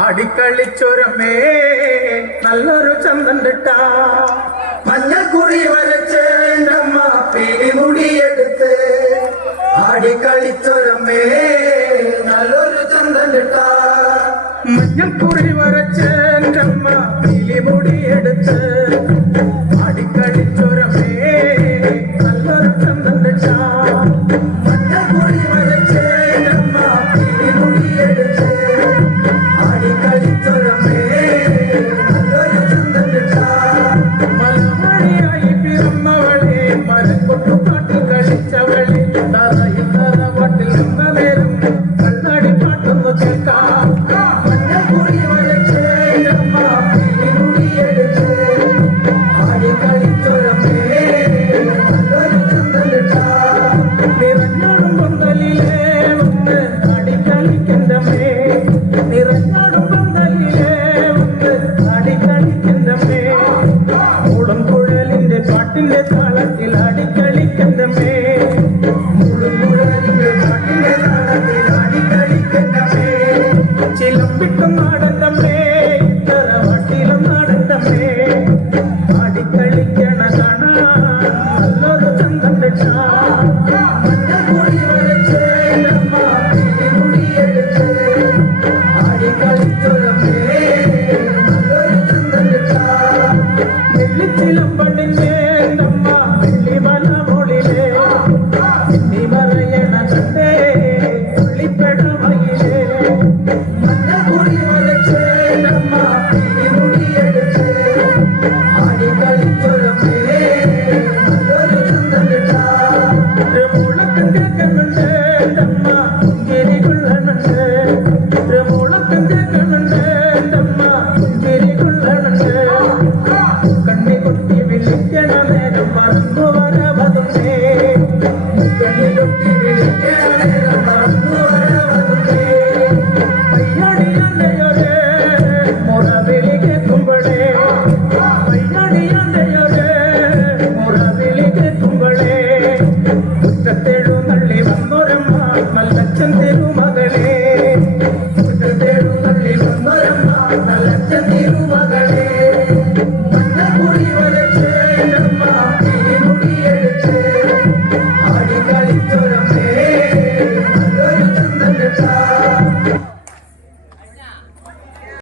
ആടിക്കളിച്ചൊരമേ നല്ലൊരു ചന്തണ്ടിട്ട മഞ്ഞക്കുറി വരച്ചേണ്ടമ്മ പിടിമുടിയെടുത്ത് ആടിക്കളിച്ചൊരമേ നല്ലൊരു ചന്തണ്ടിട്ട മഞ്ഞക്കുറി വരച്ചേണ്ടമ്മ പിടിമുടിയെടുത്ത് ആടിക്കളിച്ചൊരമേ നല്ലൊരു ചന്തണ്ടിട്ട മഞ്ഞക്കുറി വരച്ചേണ്ടമ്മ പിടിമുടിയെടുത്ത് മലമണിയായി പിറന്നവളെ മരക്കൊട്ടു പാട്ട് കളിച്ചവളെ തറയിൽ തറവാട്ടിൽ നിന്ന നേരം കണ്ണാടി പാട്ടൊന്നു കേൾക്കാം മഞ്ഞക്കുറി വരച്ചേണ്ടമ്മ പിടിമുടിയെടുത്ത് ആടിക്കളിച്ചൊരമേ നല്ലൊരു ചന്തണ്ടിട്ട നിറഞ്ഞോടും പന്തലിലേ വന്ന് ആടിക്കളിക്കണ്ടമേ നിറഞ്ഞാടും പന്തലിലേ വന്ന് ആടിക്കളിക്കണ്ടമേ ഓളം കുഴലിന്റെ പാട്ടിന്റെ താളത്തിൽ ആടിക്കളിക്കണ്ടമേ കുഴലിന്റെ പാട്ടിന്റെ താളത്തിൽ ആടിക്കളിക്കണ്ടമേ ചിലമ്പിട്ടും നാടൻ